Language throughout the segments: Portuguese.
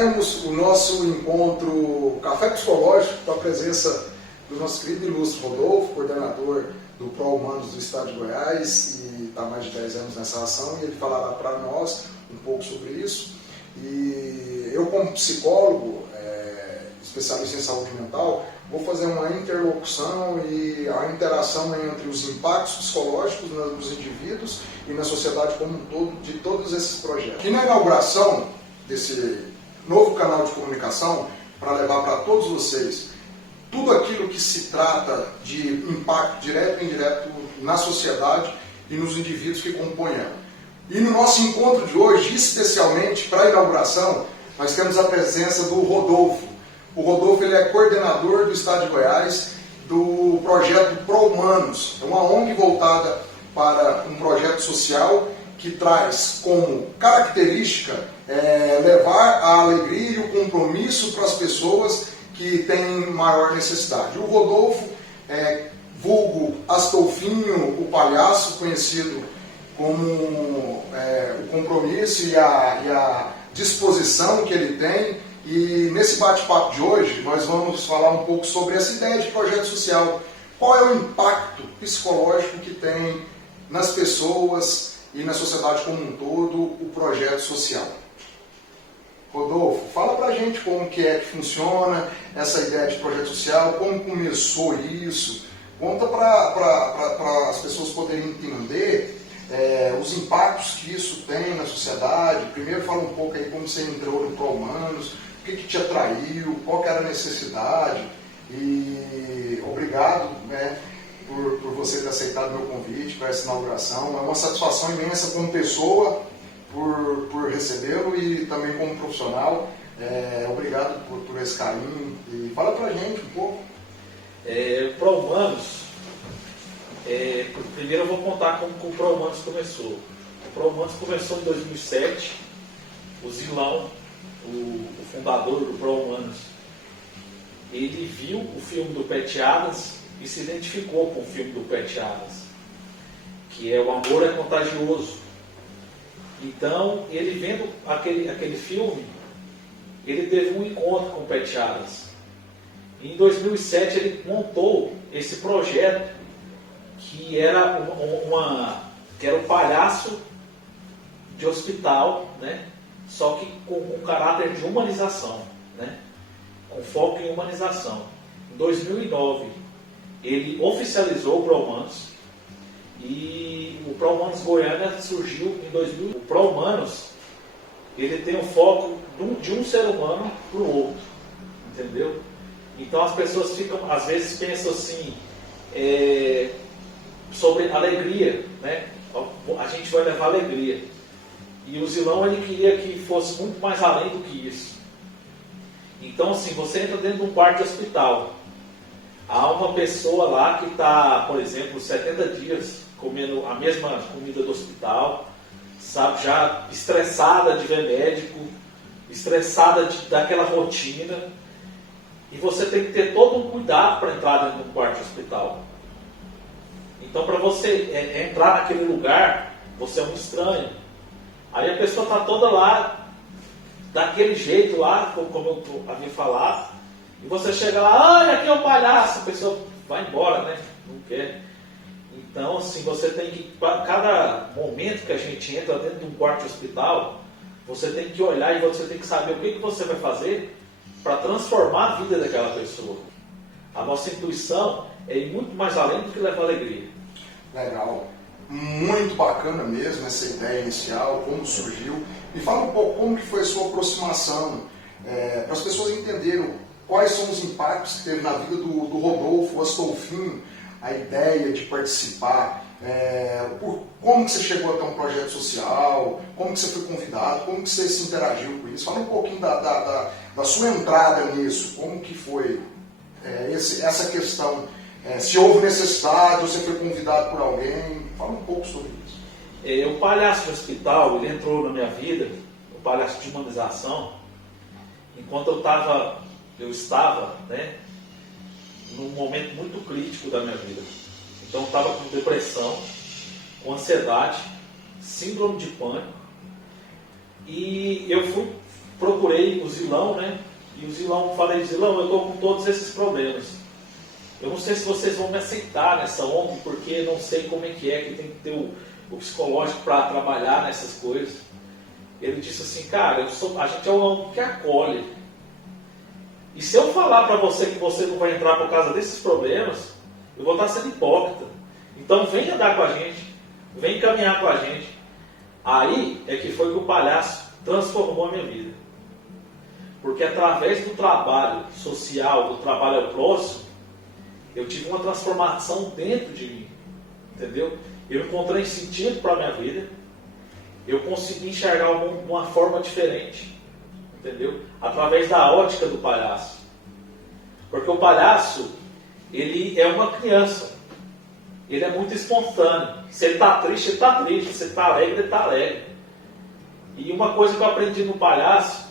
iniciaremos o nosso encontro Café Psicológico com a presença do nosso querido ilustre Rodolfo, coordenador do Pró-Humanos do Estado de Goiás, e está há mais de 10 anos nessa ação, e ele falará para nós um pouco sobre isso. E eu, como psicólogo, especialista em saúde mental, vou fazer uma interlocução e a interação entre os impactos psicológicos nos indivíduos e na sociedade como um todo de todos esses projetos. E na inauguração desse novo canal de comunicação, para levar para todos vocês tudo aquilo que se trata de impacto direto e indireto na sociedade e nos indivíduos que compõem ela. E no nosso encontro de hoje, especialmente para a inauguração, nós temos a presença do Rodolfo. O Rodolfo ele é coordenador do Estado de Goiás do projeto Pró-Humanos. É uma ONG voltada para um projeto social que traz como característica levar a alegria e o compromisso para as pessoas que têm maior necessidade. O Rodolfo, vulgo Astolfinho, o palhaço, conhecido como o compromisso e a disposição que ele tem. E nesse bate-papo de hoje, nós vamos falar um pouco sobre essa ideia de projeto social. Qual é o impacto psicológico que tem nas pessoas e na sociedade como um todo o projeto social? Rodolfo, fala pra gente como que funciona essa ideia de projeto social, como começou isso. Conta para as pessoas poderem entender os impactos que isso tem na sociedade. Primeiro fala um pouco aí como você entrou no Pró-Humanos, o que te atraiu, qual que era a necessidade. E obrigado, por você ter aceitado meu convite para essa inauguração. É uma satisfação imensa como pessoa por recebê-lo e também como profissional. Obrigado por esse carinho. E fala pra gente um pouco. O Pró-Humanos, primeiro eu vou contar como o Pró-Humanos começou. O Pró-Humanos começou em 2007. O Zilão, o fundador do Pró-Humanos, ele viu o filme do Patch Adams e se identificou com o filme do Patch Adams, que é O Amor é Contagioso. Então, ele vendo aquele filme, ele teve um encontro com o Patch Adams. Em 2007 ele montou esse projeto que era um palhaço de hospital, né? Só que com um caráter de humanização, né? Com foco em humanização. Em 2009 ele oficializou o Pró-Humanos e o Pró-Humanos Goiânia surgiu em 2000. O Pró-Humanos ele tem o foco de um ser humano para o outro, entendeu? Então as pessoas às vezes pensam assim, sobre alegria, né? A gente vai levar alegria. E o Zilão ele queria que fosse muito mais além do que isso. Então assim, você entra dentro de um quarto de hospital. Há uma pessoa lá que está, por exemplo, 70 dias comendo a mesma comida do hospital, sabe, já estressada de ver médico, estressada daquela rotina. E você tem que ter todo um cuidado para entrar dentro de um quarto de hospital. Então, para você entrar naquele lugar, você é um estranho. Aí a pessoa está toda lá, daquele jeito lá, como eu havia falado, e você chega lá, aqui é um palhaço, a pessoa vai embora, né? Não quer. Então, assim, você tem que, cada momento que a gente entra dentro de um quarto de hospital, você tem que olhar e você tem que saber o que você vai fazer para transformar a vida daquela pessoa. A nossa intuição é ir muito mais além do que levar alegria. Legal. Muito bacana mesmo essa ideia inicial, como surgiu. Me fala um pouco como que foi a sua aproximação, para as pessoas entenderem quais são os impactos que teve na vida do Rodolfo Astolfinho, a ideia de participar, como que você chegou até um projeto social, como que você foi convidado, como que você se interagiu com isso. Fala um pouquinho da sua entrada nisso, como que foi essa questão, se houve necessidade, ou você foi convidado por alguém. Fala um pouco sobre isso. O palhaço de hospital, ele entrou na minha vida, o palhaço de humanização, enquanto eu estava, né, num momento muito crítico da minha vida. Então eu estava com depressão, com ansiedade, síndrome de pânico, e eu fui procurei o Zilão, né? E o Zilão, falei, Zilão, eu estou com todos esses problemas. Eu não sei se vocês vão me aceitar nessa ONG, porque não sei como é que tem que ter o psicológico para trabalhar nessas coisas. Ele disse assim, cara, a gente é uma ONG que acolhe. E se eu falar para você que você não vai entrar por causa desses problemas, eu vou estar sendo hipócrita. Então vem andar com a gente, vem caminhar com a gente. Aí é que foi que o palhaço transformou a minha vida. Porque através do trabalho social, do trabalho ao próximo, eu tive uma transformação dentro de mim. Entendeu? Eu encontrei sentido para a minha vida. Eu consegui enxergar o mundo de uma forma diferente. Entendeu? Através da ótica do palhaço. Porque o palhaço, ele é uma criança. Ele é muito espontâneo. Se ele está triste, ele está triste. Se ele está alegre, ele está alegre. E uma coisa que eu aprendi no palhaço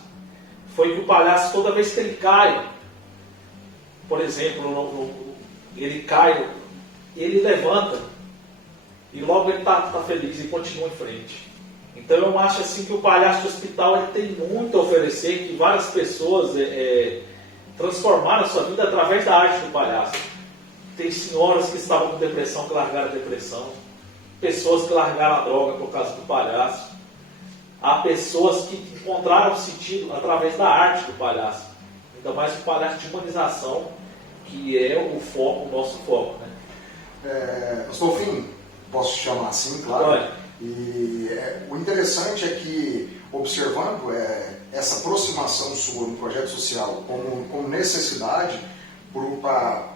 foi que o palhaço, toda vez que ele cai, por exemplo, ele cai, ele levanta e logo ele está feliz e continua em frente. Então eu acho assim que o palhaço de hospital ele tem muito a oferecer, que várias pessoas transformaram a sua vida através da arte do palhaço. Tem senhoras que estavam com depressão, que largaram a depressão. Pessoas que largaram a droga por causa do palhaço. Há pessoas que encontraram sentido através da arte do palhaço. Ainda mais o palhaço de humanização, que é o foco, o nosso foco. Né? Astolfim, posso te chamar assim, claro. E o interessante é que, observando essa aproximação sua no projeto social como necessidade para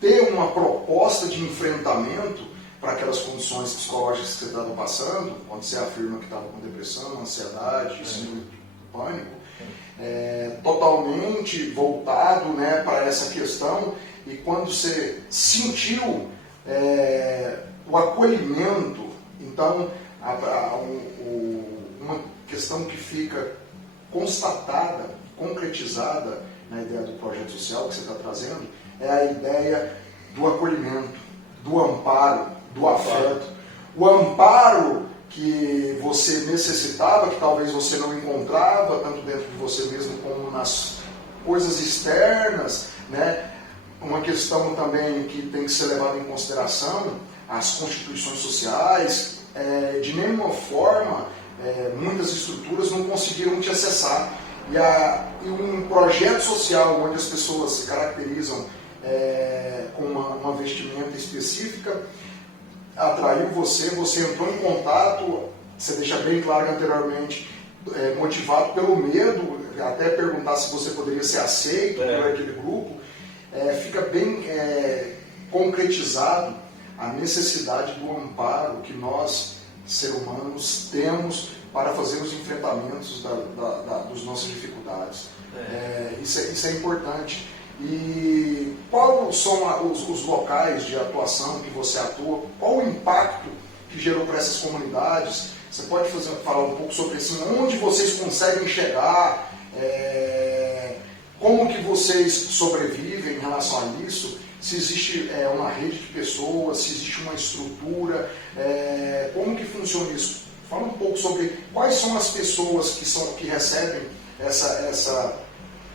ter uma proposta de enfrentamento para aquelas condições psicológicas que você estava passando, quando você afirma que estava com depressão, ansiedade, síndrome do pânico, totalmente voltado, né, para essa questão, e quando você sentiu o acolhimento, então uma questão que fica constatada, concretizada na ideia do projeto social que você está trazendo, é a ideia do acolhimento, do amparo, do afeto. O amparo que você necessitava, que talvez você não encontrava, tanto dentro de você mesmo como nas coisas externas, né? Uma questão também que tem que ser levada em consideração, as constituições sociais, de nenhuma forma, muitas estruturas não conseguiram te acessar. E um projeto social onde as pessoas se caracterizam com uma vestimenta específica, atraiu você entrou em contato, você deixa bem claro anteriormente, motivado pelo medo, até perguntar se você poderia ser aceito por aquele grupo, fica bem concretizado a necessidade do amparo que nós, seres humanos, temos para fazer os enfrentamentos das nossas dificuldades. Isso é importante. E quais são os locais de atuação que você atua? Qual o impacto que gerou para essas comunidades? Você pode falar um pouco sobre assim, onde vocês conseguem chegar, como que vocês sobrevivem em relação a isso? Se existe uma rede de pessoas, se existe uma estrutura, como que funciona isso? Fala um pouco sobre quais são as pessoas que recebem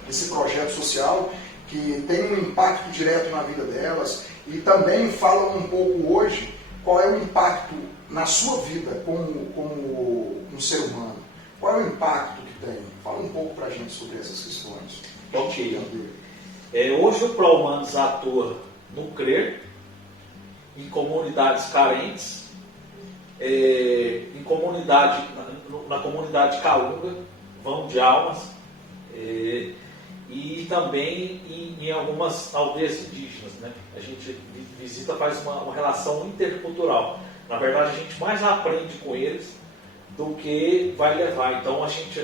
esse projeto social, que tem um impacto direto na vida delas, e também fala um pouco hoje qual é o impacto na sua vida como um ser humano. Qual é o impacto que tem? Fala um pouco para a gente sobre essas questões. Ok. Hoje o ProHumanos atua no CRER, em comunidades carentes, na comunidade Calunga, Vão de Almas, e também em algumas aldeias indígenas. Né? A gente visita, faz uma relação intercultural. Na verdade, a gente mais aprende com eles do que vai levar. Então, a gente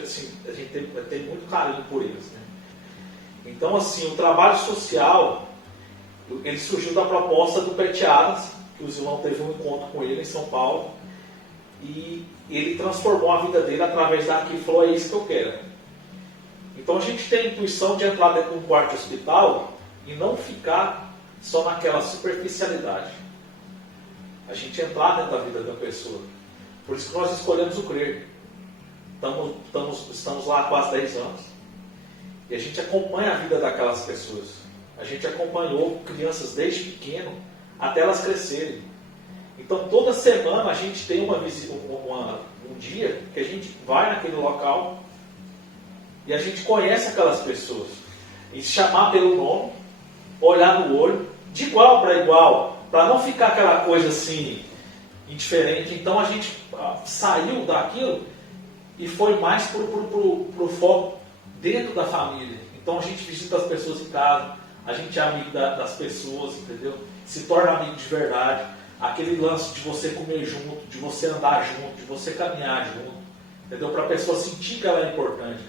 tem muito carinho por eles. Né? Então, assim, o trabalho social, ele surgiu da proposta do Petiadas, que o Zilão teve um encontro com ele em São Paulo, e ele transformou a vida dele através daquilo e falou, é isso que eu quero. Então a gente tem a intuição de entrar dentro de um quarto de hospital e não ficar só naquela superficialidade. A gente entrar dentro da vida da pessoa. Por isso que nós escolhemos o CRER. estamos lá há quase 10 anos. E a gente acompanha a vida daquelas pessoas. A gente acompanhou crianças desde pequeno até elas crescerem. Então toda semana a gente tem um dia que a gente vai naquele local e a gente conhece aquelas pessoas. E chamar pelo nome, olhar no olho, de igual para igual, para não ficar aquela coisa assim, indiferente. Então a gente saiu daquilo e foi mais para o foco dentro da família. Então a gente visita as pessoas em casa, a gente é amigo das pessoas, entendeu? Se torna amigo de verdade. Aquele lance de você comer junto, de você andar junto, de você caminhar junto, entendeu? Para a pessoa sentir que ela é importante.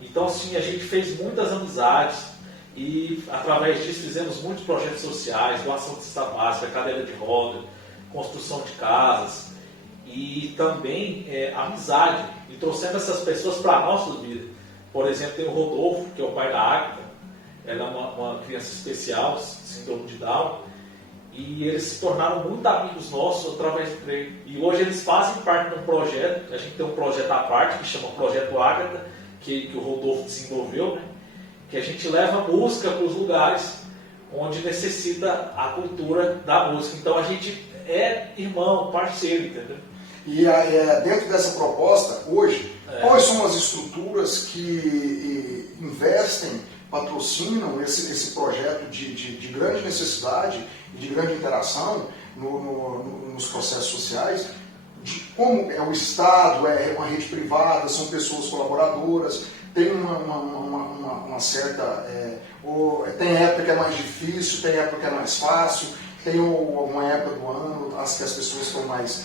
Então, assim, a gente fez muitas amizades e, através disso, fizemos muitos projetos sociais, doação de cesta básica, cadeira de roda, construção de casas e também amizade. E trouxemos essas pessoas para a nossa vida. Por exemplo, tem o Rodolfo, que é o pai da Agatha. Ela é uma criança especial, síndrome de Down. E eles se tornaram muito amigos nossos através do treino. E hoje eles fazem parte de um projeto, a gente tem um projeto à parte, que chama Projeto Agatha, que o Rodolfo desenvolveu, né? Que a gente leva música para os lugares onde necessita a cultura da música. Então a gente é irmão, parceiro, entendeu? E dentro dessa proposta, hoje, quais são as estruturas que investem, patrocinam esse projeto de grande necessidade e de grande interação nos processos sociais? De como é o Estado, é uma rede privada, são pessoas colaboradoras, tem uma certa... tem época que é mais difícil, tem época que é mais fácil, tem alguma época do ano que as pessoas estão mais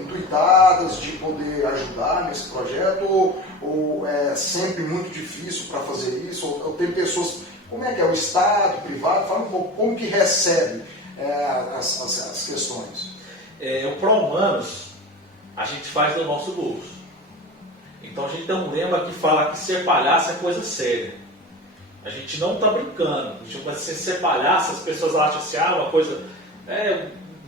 intuitadas de poder ajudar nesse projeto, ou é sempre muito difícil para fazer isso, ou tem pessoas... Como é que é o Estado, o privado? Fala um pouco como que recebe as questões. O Pro-Humanos a gente faz do nosso bolso. Então a gente tem um lema que fala que ser palhaço é coisa séria. A gente não está brincando. A gente vai ser palhaço, as pessoas acham assim, uma coisa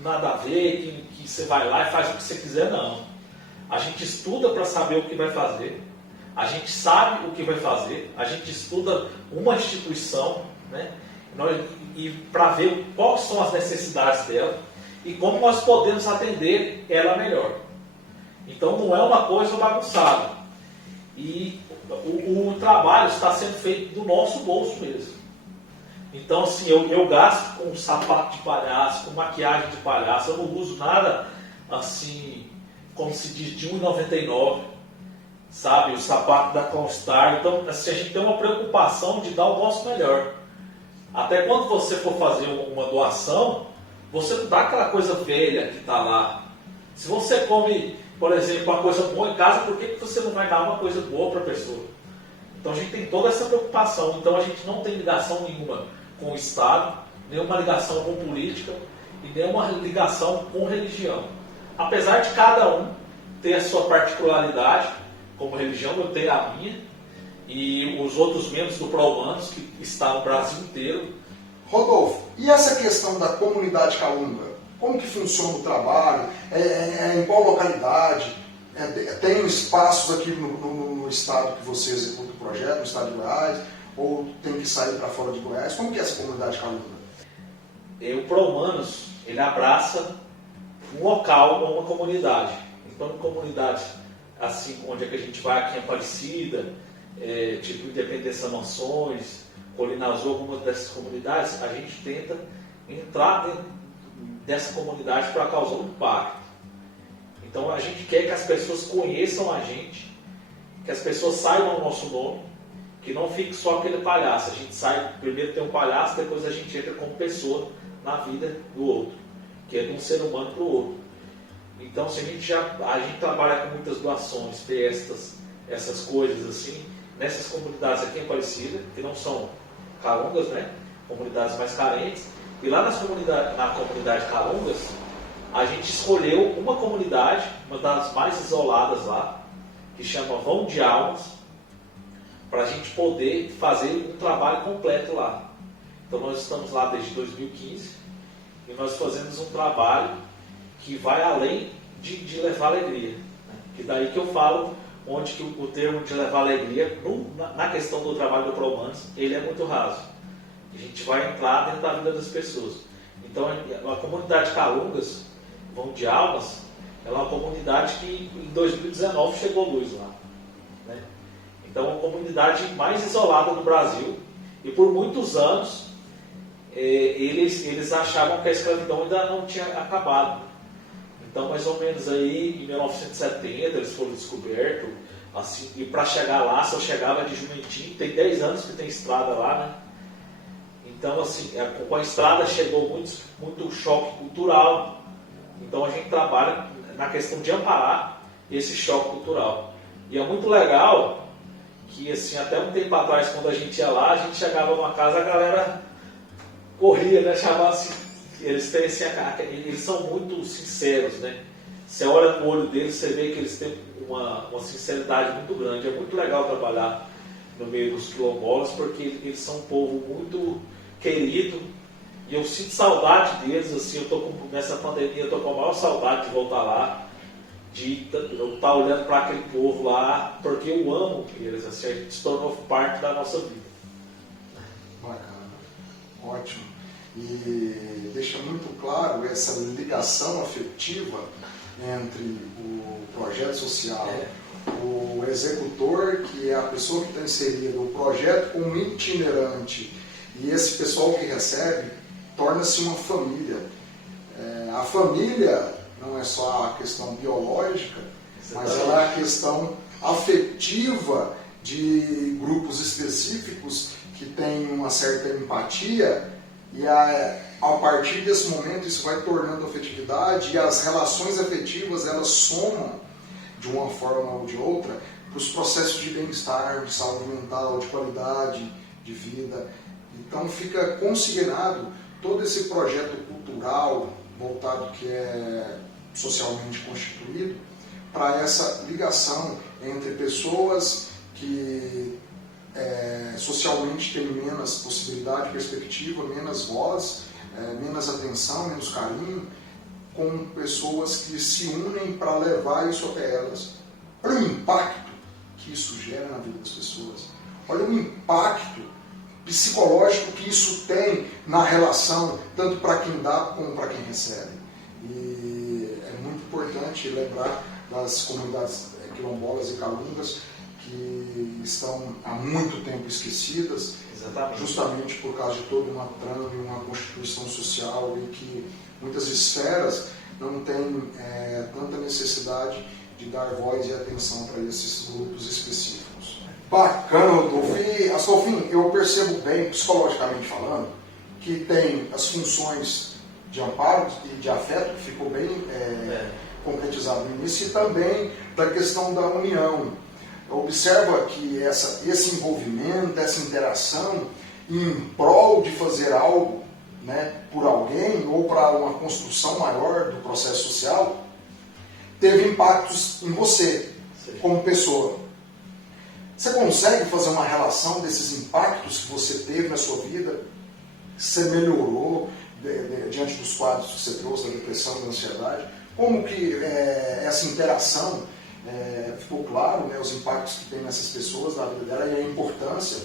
nada a ver, que você vai lá e faz o que você quiser, não. A gente estuda para saber o que vai fazer, a gente sabe o que vai fazer, a gente estuda uma instituição, né? E para ver quais são as necessidades dela e como nós podemos atender ela melhor. Então não é uma coisa bagunçada. E o trabalho está sendo feito do nosso bolso mesmo. Então assim, eu gasto com sapato de palhaço, com maquiagem de palhaço, eu não uso nada assim, como se diz, de R$1,99, sabe? O sapato da Constar. Então assim, a gente tem uma preocupação de dar o nosso melhor. Até quando você for fazer uma doação, você não dá aquela coisa velha que está lá. Se você come, por exemplo, uma coisa boa em casa, por que você não vai dar uma coisa boa para a pessoa? Então a gente tem toda essa preocupação. Então a gente não tem ligação nenhuma com o Estado, nenhuma ligação com política e nenhuma ligação com religião. Apesar de cada um ter a sua particularidade como religião, eu tenho a minha, e os outros membros do Pro-Humanos, que estão no Brasil inteiro. Rodolfo, e essa questão da comunidade Calunga? Como que funciona o trabalho? Em qual localidade? Tem espaços aqui no estado que você executa o projeto, no estado de Goiás? Ou tem que sair para fora de Goiás? Como que é essa comunidade Calunga? O Pro-Humanos, ele abraça um local ou uma comunidade. Então, comunidades assim, onde é que a gente vai, aqui em Aparecida, tipo Independência Mansões, Colinazul, algumas dessas comunidades, a gente tenta entrar dentro dessa comunidade para causar um impacto. Então a gente quer que as pessoas conheçam a gente, que as pessoas saibam o nosso nome, que não fique só aquele palhaço. A gente sai, primeiro tem um palhaço, depois a gente entra como pessoa na vida do outro, que é de um ser humano para o outro. Então se a gente trabalha com muitas doações, festas, essas coisas assim, nessas comunidades aqui em Aparecida, que não são calungas, né? Comunidades mais carentes. E lá na comunidade Calungas, a gente escolheu uma comunidade, uma das mais isoladas lá, que chama Vão de Almas, para a gente poder fazer um trabalho completo lá. Então nós estamos lá desde 2015 e nós fazemos um trabalho que vai além de levar alegria. Né? Que daí que eu falo onde que o termo de levar alegria, na questão do trabalho do ProHumanos, ele é muito raso. A gente vai entrar dentro da vida das pessoas. Então, a comunidade Calungas, Vão de Almas, ela é uma comunidade que em 2019 chegou luz lá. Né? Então, é uma comunidade mais isolada do Brasil, e por muitos anos eles achavam que a escravidão ainda não tinha acabado. Então, mais ou menos aí em 1970 eles foram descobertos, assim, e para chegar lá só chegava de jumentinho. Tem 10 anos que tem estrada lá, né? Então, assim, com a estrada chegou muito choque cultural. Então, a gente trabalha na questão de amparar esse choque cultural. E é muito legal que, assim, até um tempo atrás, quando a gente ia lá, a gente chegava numa casa, a galera corria, né? Chamava assim, eles têm assim, eles são muito sinceros, né? Você olha no olho deles, você vê que eles têm uma sinceridade muito grande. É muito legal trabalhar no meio dos quilombolas, porque eles são um povo muito querido, e eu sinto saudade deles. Assim, nessa pandemia eu estou com a maior saudade de voltar lá, de eu estar olhando para aquele povo lá, porque eu amo eles, assim, a gente se tornou parte da nossa vida. Bacana, ótimo. E deixa muito claro essa ligação afetiva entre o projeto social, o executor, que é a pessoa que está inserida, o projeto como itinerante, e esse pessoal que recebe, torna-se uma família. A família não é só a questão biológica, mas ela é a questão afetiva de grupos específicos que têm uma certa empatia, e a partir desse momento isso vai tornando afetividade, e as relações afetivas elas somam de uma forma ou de outra para os processos de bem-estar, de saúde mental, de qualidade de vida. Então fica consignado todo esse projeto cultural voltado, que é socialmente constituído, para essa ligação entre pessoas que socialmente têm menos possibilidade, perspectiva, menos voz, menos atenção, menos carinho, com pessoas que se unem para levar isso até elas. Olha o impacto que isso gera na vida das pessoas. Olha o impacto psicológico que isso tem na relação, tanto para quem dá como para quem recebe. E é muito importante lembrar das comunidades quilombolas e calungas, que estão há muito tempo esquecidas. Exatamente. Justamente por causa de toda uma trama e uma constituição social, e que muitas esferas não têm tanta necessidade de dar voz e atenção para esses grupos específicos. Bacana, Rodolfo. E, Astolfinho, eu percebo bem, psicologicamente falando, que tem as funções de amparo e de afeto, que ficou bem concretizado no início, e também da questão da união. Observa que esse envolvimento, essa interação em prol de fazer algo, né, por alguém ou para uma construção maior do processo social, teve impactos em você, sim, como pessoa. Você consegue fazer uma relação desses impactos que você teve na sua vida, que você melhorou diante dos quadros que você trouxe, da depressão, da ansiedade? Como que essa interação ficou claro, né, os impactos que tem nessas pessoas, na vida dela, e a importância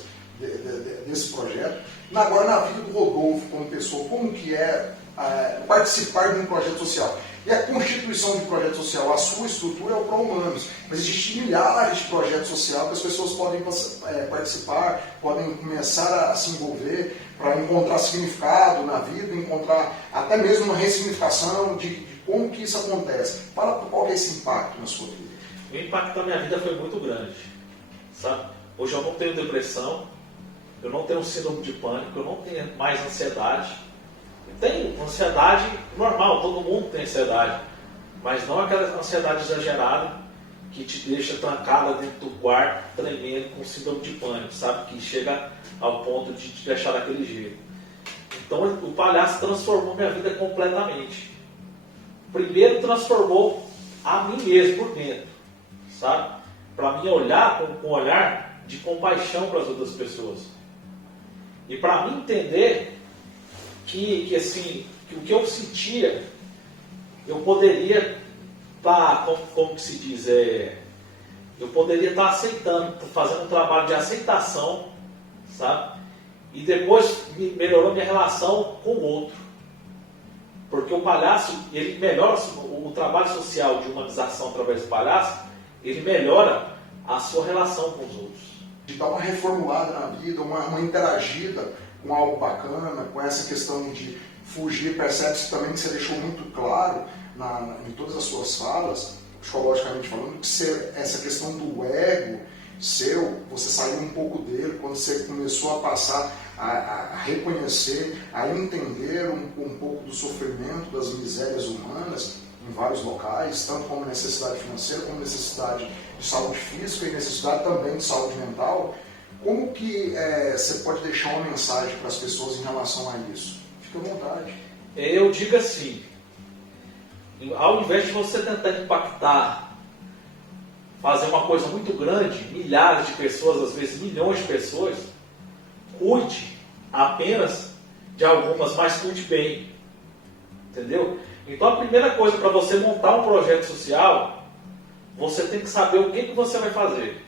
desse projeto. Agora, na vida do Rodolfo como pessoa, como que é participar de um projeto social? E a constituição de projeto social, a sua estrutura é o ProHumanos, mas existem milhares de projetos sociais que as pessoas podem participar, podem começar a se envolver para encontrar significado na vida, encontrar até mesmo uma ressignificação de como que isso acontece. Fala qual é esse impacto na sua vida. O impacto da minha vida foi muito grande, sabe? Hoje eu não tenho depressão, eu não tenho síndrome de pânico, eu não tenho mais ansiedade. Eu tenho ansiedade normal, todo mundo tem ansiedade, mas não aquela ansiedade exagerada que te deixa trancada dentro do quarto, tremendo, com síndrome de pânico, sabe? Que chega ao ponto de te deixar daquele jeito. Então o palhaço transformou minha vida completamente. Primeiro transformou a mim mesmo por dentro, sabe? Para mim olhar com um olhar de compaixão para as outras pessoas. E para mim entender que o que eu sentia, eu poderia estar, como que se diz, eu poderia estar aceitando, fazendo um trabalho de aceitação, sabe? E depois melhorou minha relação com o outro. Porque o palhaço, ele melhora o trabalho social de humanização através do palhaço, ele melhora a sua relação com os outros. De dar uma reformulada na vida, uma interagida com algo bacana, com essa questão de fugir, percebe-se também que você deixou muito claro em todas as suas falas, psicologicamente falando, que essa questão do ego seu, você saiu um pouco dele quando você começou a passar a reconhecer, a entender um pouco do sofrimento, das misérias humanas em vários locais, tanto como necessidade financeira, como necessidade de saúde física e necessidade também de saúde mental. Como que você pode deixar uma mensagem para as pessoas em relação a isso? Fique à vontade. Eu digo assim, ao invés de você tentar impactar, fazer uma coisa muito grande, milhares de pessoas, às vezes milhões de pessoas, cuide apenas de algumas, mas cuide bem. Entendeu? Então a primeira coisa para você montar um projeto social, você tem que saber o que você vai fazer.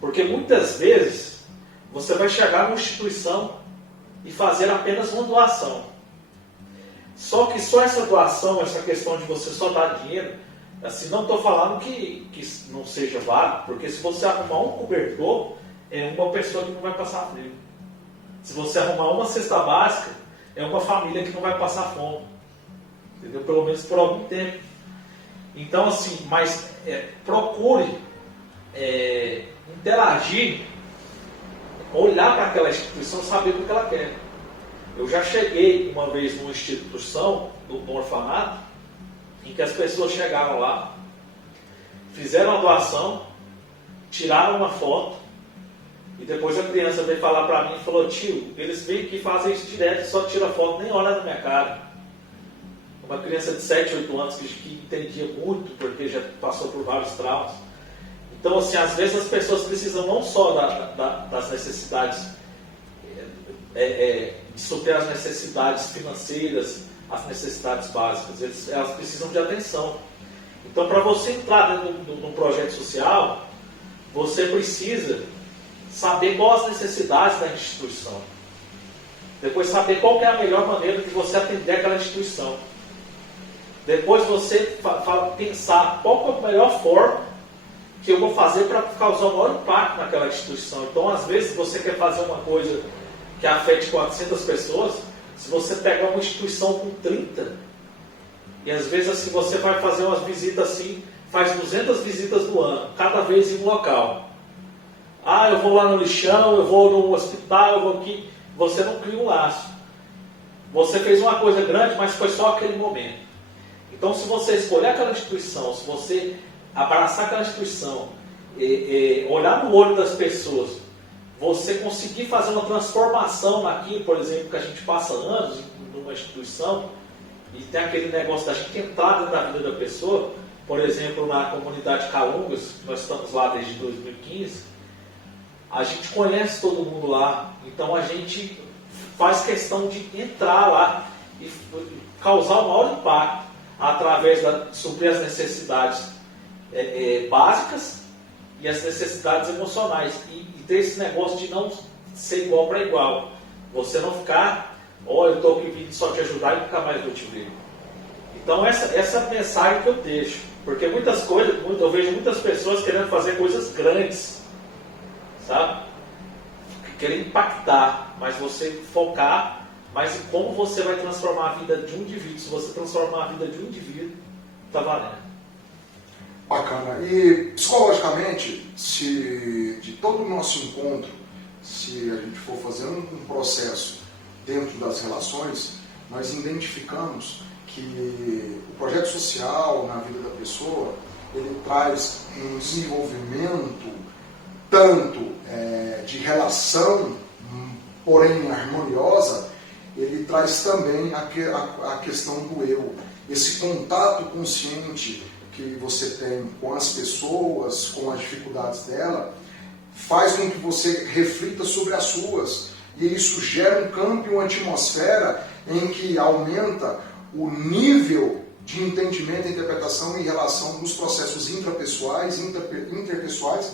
Porque muitas vezes você vai chegar numa instituição e fazer apenas uma doação. Só que só essa doação, essa questão de você só dar dinheiro, assim, não estou falando que não seja válido, porque se você arrumar um cobertor, é uma pessoa que não vai passar frio. Se você arrumar uma cesta básica, é uma família que não vai passar fome. Entendeu? Pelo menos por algum tempo. Então, assim, mas procure interagir, olhar para aquela instituição, saber o que ela quer. Eu já cheguei uma vez numa instituição, num orfanato, em que as pessoas chegaram lá, fizeram a doação, tiraram uma foto, e depois a criança veio falar para mim e falou: tio, eles vêm aqui fazer isso direto, só tira foto, nem olha na minha cara. Uma criança de 7, 8 anos que entendia muito, porque já passou por vários traumas. Então, assim, às vezes as pessoas precisam não só das necessidades, de suprir as necessidades financeiras, as necessidades básicas, elas precisam de atenção. Então, para você entrar dentro de um projeto social, você precisa saber quais as necessidades da instituição. Depois saber qual que é a melhor maneira de você atender aquela instituição. Depois você pensar qual que é a melhor forma que eu vou fazer para causar o maior impacto naquela instituição. Então, às vezes, você quer fazer uma coisa que afete 400 pessoas, se você pegar uma instituição com 30, e às vezes assim, você vai fazer umas visitas assim, faz 200 visitas no ano, cada vez em um local. Ah, eu vou lá no lixão, eu vou no hospital, eu vou aqui. Você não cria um laço. Você fez uma coisa grande, mas foi só aquele momento. Então, se você escolher aquela instituição, se você abraçar aquela instituição, olhar no olho das pessoas, você conseguir fazer uma transformação naquilo, por exemplo, que a gente passa anos numa instituição, e tem aquele negócio da gente entrar dentro da vida da pessoa, por exemplo, na comunidade Calungas, nós estamos lá desde 2015, a gente conhece todo mundo lá, então a gente faz questão de entrar lá e causar o maior impacto através de suprir as necessidades básicas e as necessidades emocionais, e ter esse negócio de não ser igual para igual, você não ficar, eu estou aqui vindo só te ajudar e nunca mais vou te ver. Então essa é a mensagem que eu deixo, porque muitas coisas, eu vejo muitas pessoas querendo fazer coisas grandes, sabe? Querendo impactar, mas você focar mais em como você vai transformar a vida de um indivíduo. Se você transformar a vida de um indivíduo, está valendo. Bacana. E psicologicamente, se de todo o nosso encontro, se a gente for fazer um processo dentro das relações, nós identificamos que o projeto social na vida da pessoa, ele traz um desenvolvimento tanto de relação, porém harmoniosa, ele traz também a questão do eu, esse contato consciente que você tem com as pessoas, com as dificuldades dela, faz com que você reflita sobre as suas, e isso gera um campo e uma atmosfera em que aumenta o nível de entendimento e interpretação em relação nos processos intrapessoais, interpessoais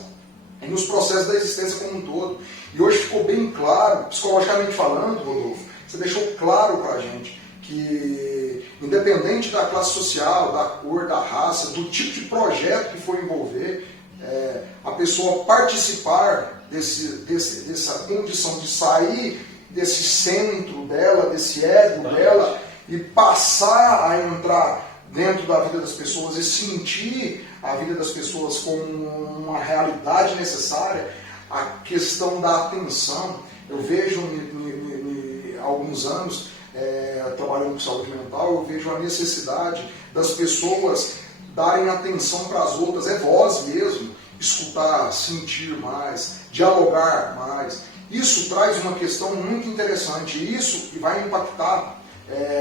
e nos processos da existência como um todo. E hoje ficou bem claro, psicologicamente falando, Rodolfo, você deixou claro para a gente que, independente da classe social, da cor, da raça, do tipo de projeto que for envolver, a pessoa participar dessa condição de sair desse centro dela, desse ego dela, e passar a entrar dentro da vida das pessoas e sentir a vida das pessoas como uma realidade necessária, a questão da atenção. Eu vejo há alguns anos, trabalhando com saúde mental, eu vejo a necessidade das pessoas darem atenção para as outras, é voz mesmo, escutar, sentir mais, dialogar mais. Isso traz uma questão muito interessante, e isso vai impactar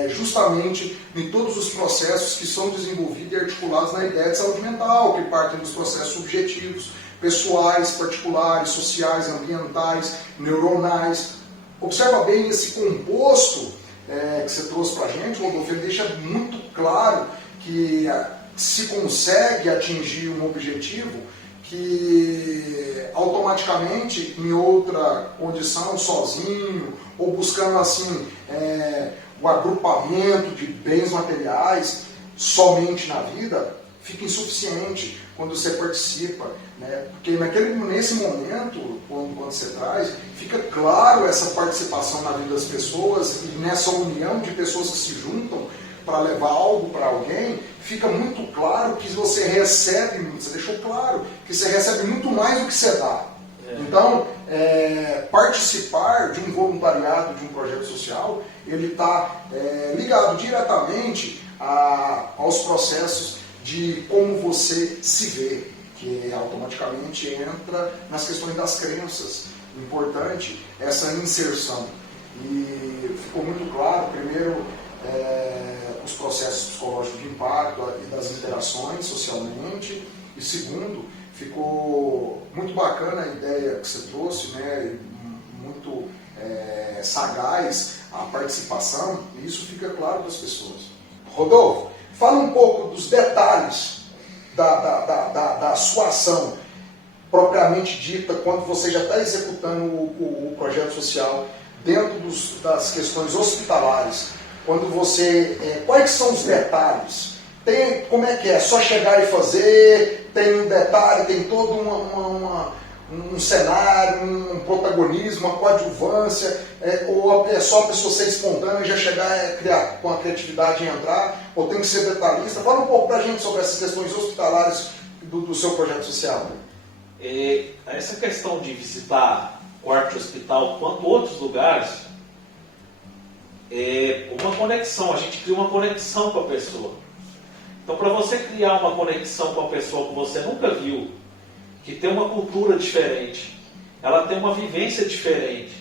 justamente em todos os processos que são desenvolvidos e articulados na ideia de saúde mental, que partem dos processos subjetivos, pessoais, particulares, sociais, ambientais, neuronais. Observa bem esse composto que você trouxe para a gente, Rodolfo, ele deixa muito claro que se consegue atingir um objetivo que automaticamente, em outra condição, sozinho, ou buscando assim o agrupamento de bens materiais somente na vida, fica insuficiente quando você participa, né? Porque nesse momento, quando você traz, fica claro essa participação na vida das pessoas, e nessa união de pessoas que se juntam para levar algo para alguém, fica muito claro que você recebe, você deixou claro, que você recebe muito mais do que você dá. Então, participar de um voluntariado, de um projeto social, ele está ligado diretamente aos processos de como você se vê, que automaticamente entra nas questões das crenças. Importante essa inserção. E ficou muito claro, primeiro, os processos psicológicos de impacto e das interações socialmente, e segundo, ficou muito bacana a ideia que você trouxe, né, muito sagaz a participação, e isso fica claro para as pessoas. Rodolfo, fala um pouco dos detalhes da sua ação propriamente dita, quando você já está executando o projeto social dentro das questões hospitalares. Quando você, quais são os detalhes? Como é que é? Só chegar e fazer? Tem um detalhe, tem todo um cenário, um protagonismo, uma coadjuvância, ou é só a pessoa ser espontânea e já chegar criar com a criatividade e entrar, ou tem que ser detalhista? Fala um pouco para a gente sobre essas questões hospitalares do seu projeto social. Essa questão de visitar quarto de hospital quanto outros lugares, uma conexão, a gente cria uma conexão com a pessoa. Então, para você criar uma conexão com a pessoa que você nunca viu, que tem uma cultura diferente, ela tem uma vivência diferente,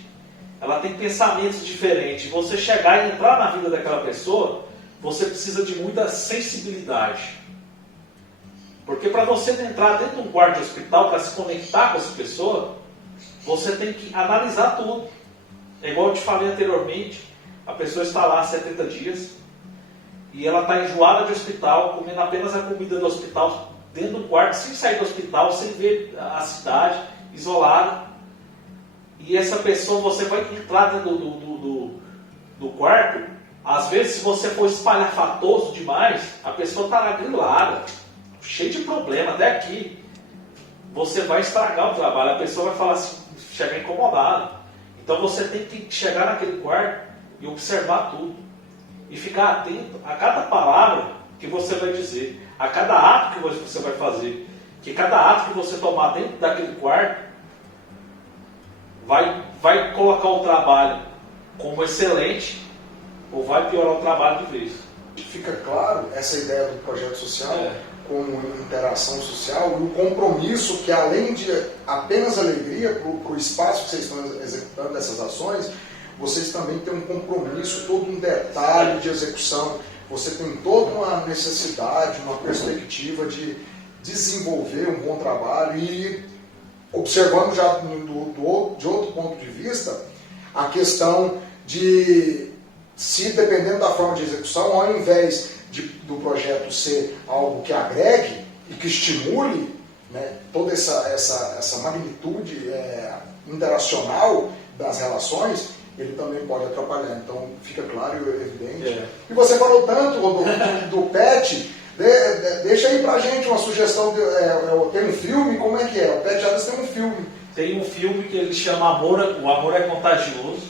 ela tem pensamentos diferentes, você chegar e entrar na vida daquela pessoa, você precisa de muita sensibilidade. Porque para você entrar dentro de um quarto de hospital, para se conectar com essa pessoa, você tem que analisar tudo. É igual eu te falei anteriormente, a pessoa está lá há 70 dias, e ela está enjoada de hospital, comendo apenas a comida do hospital, dentro do quarto, sem sair do hospital, sem ver a cidade, isolada. E essa pessoa, você vai entrar dentro do quarto, às vezes, se você for espalhafatoso demais, a pessoa estará grilada, cheia de problema, até aqui. Você vai estragar o trabalho, a pessoa vai falar assim, chegar incomodada. Então você tem que chegar naquele quarto e observar tudo. E ficar atento a cada palavra que você vai dizer, a cada ato que você vai fazer. Que cada ato que você tomar dentro daquele quarto vai colocar o trabalho como excelente ou vai piorar o trabalho de vez. Fica claro essa ideia do projeto social como interação social e o compromisso que, além de apenas alegria para o espaço que vocês estão executando essas ações, vocês também têm um compromisso, todo um detalhe de execução. Você tem toda uma necessidade, uma perspectiva de desenvolver um bom trabalho e observando já de outro ponto de vista a questão de se dependendo da forma de execução, ao invés do projeto ser algo que agregue e que estimule, né, toda essa magnitude interacional das relações, ele também pode atrapalhar. Então fica claro e evidente. E você falou tanto, Rodolfo, do PET. Deixa aí pra gente uma sugestão. Tem um filme? Como é que é? O PET Adams tem um filme. Tem um filme que ele chama O Amor é Contagioso,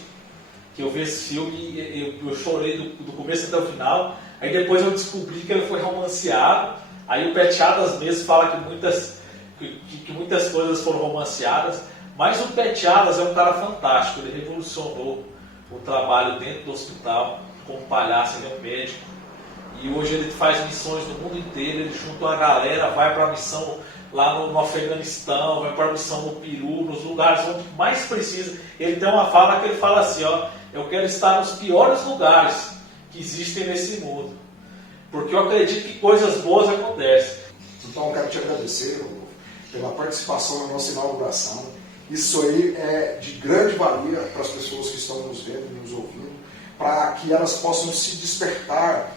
que eu vi esse filme e eu chorei do começo até o final. Aí depois eu descobri que ele foi romanceado. Aí o Pat Adams mesmo fala que muitas coisas foram romanceadas. Mas o Pat Adams é um cara fantástico. Ele revolucionou o trabalho dentro do hospital como palhaço, ele é um médico. E hoje ele faz missões no mundo inteiro. Ele junta uma galera, vai para a missão lá no Afeganistão, vai para a missão no Peru, nos lugares onde mais precisa. Ele tem uma fala que ele fala assim, ó, eu quero estar nos piores lugares que existem nesse mundo, porque eu acredito que coisas boas acontecem. Então eu quero te agradecer, Rodolfo, pela participação na nossa inauguração. Isso aí é de grande valia para as pessoas que estão nos vendo e nos ouvindo, para que elas possam se despertar,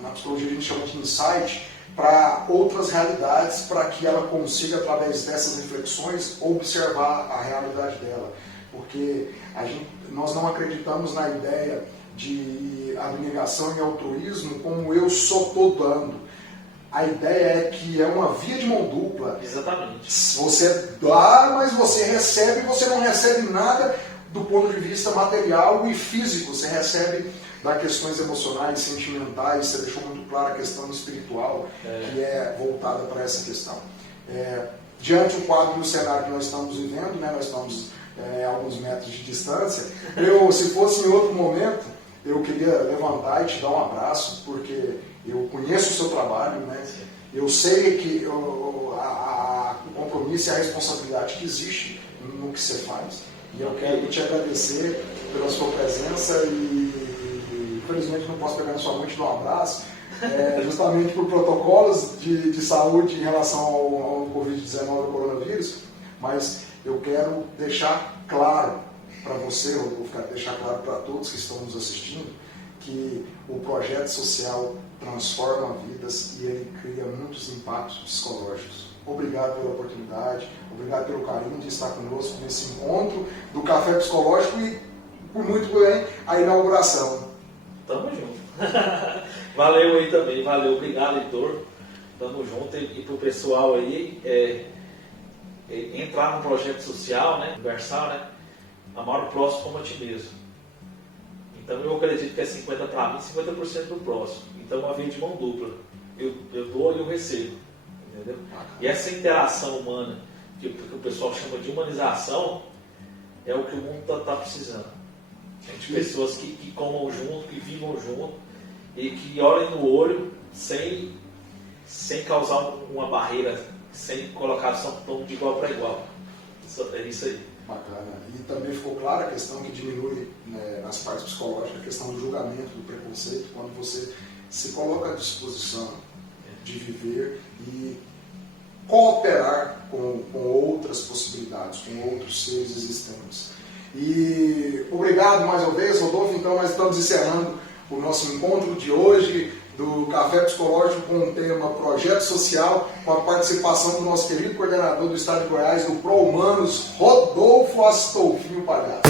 na psicologia a gente chama de insight, para outras realidades, para que ela consiga, através dessas reflexões, observar a realidade dela. Porque nós não acreditamos na ideia de abnegação e altruísmo como eu só estou dando. A ideia é que é uma via de mão dupla. Exatamente. Você dá, mas você recebe, e você não recebe nada do ponto de vista material e físico. Você recebe das questões emocionais, sentimentais. Você deixou muito clara a questão espiritual, que é voltada para essa questão. Diante do quadro e do cenário que nós estamos vivendo, né, nós estamos a alguns metros de distância, se fosse em outro momento, eu queria levantar e te dar um abraço, porque eu conheço o seu trabalho, né? Eu sei que o compromisso e a responsabilidade que existe no que você faz. E eu quero te agradecer pela sua presença e infelizmente não posso pegar na sua mão e te dar um abraço, justamente por protocolos de saúde em relação ao Covid-19, ao coronavírus, mas eu quero deixar claro para você, Rodolfo, quero deixar claro para todos que estão nos assistindo, que o projeto social transforma vidas e ele cria muitos impactos psicológicos. Obrigado pela oportunidade, obrigado pelo carinho de estar conosco nesse encontro do Café Psicológico e, por muito bem, a inauguração. Tamo junto. Valeu aí também, valeu, obrigado, Heitor. Tamo junto e pro pessoal aí entrar num projeto social, né, universal, né, amar o próximo como a ti mesmo. Então eu acredito que é 50% para mim, 50% do próximo. Então é uma via de mão dupla. Eu dou e eu recebo. Entendeu? E essa interação humana, que o pessoal chama de humanização, é o que o mundo está precisando. De pessoas que comam junto, que vivam junto e que olhem no olho sem causar uma barreira, sem colocar só de igual para igual. É isso aí. Bacana. E também ficou clara a questão que diminui, né, nas partes psicológicas, a questão do julgamento, do preconceito, quando você se coloca à disposição de viver e cooperar com outras possibilidades, com outros seres existentes. E obrigado mais uma vez, Rodolfo. Então nós estamos encerrando o nosso encontro de hoje do Café Psicológico com o tema Projeto Social, com a participação do nosso querido coordenador do Estado de Goiás, do Pro Humanos, Rodolfo Astolfinho Palhaço.